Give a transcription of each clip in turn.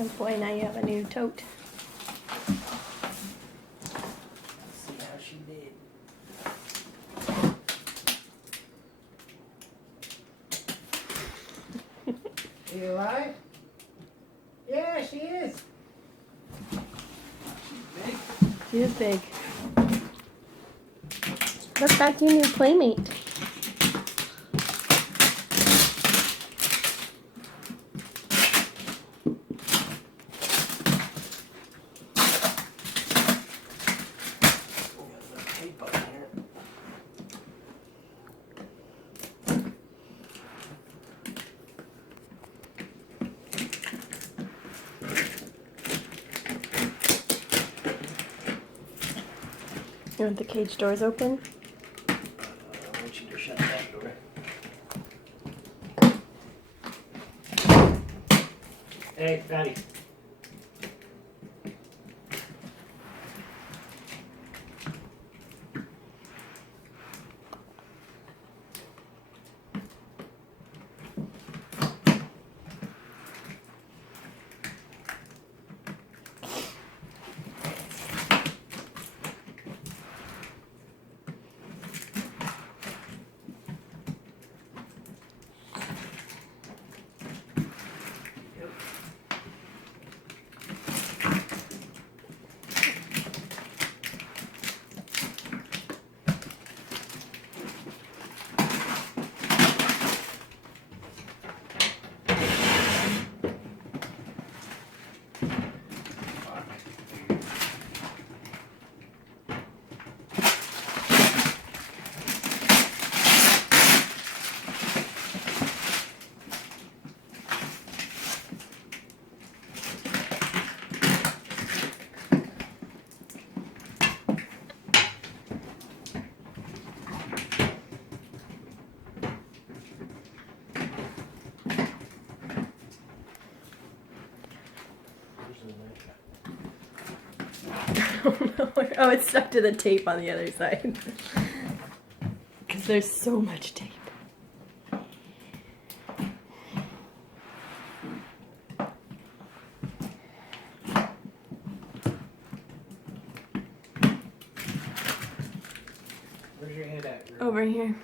Oh boy, now you have a new tote. Let's see how she did. She alive? Yeah, she is. She's big. She is big. Look, that's your new playmate. We got some tape up here. You want the cage doors open? I want you to shut that door. Hey, Patty. Oh, it's stuck to the tape on the other side. Because there's so much tape. Where's your head at, girl? Over here.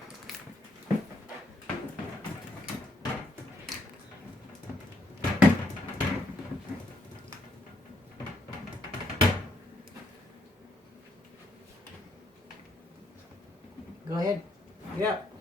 Go ahead. Get up.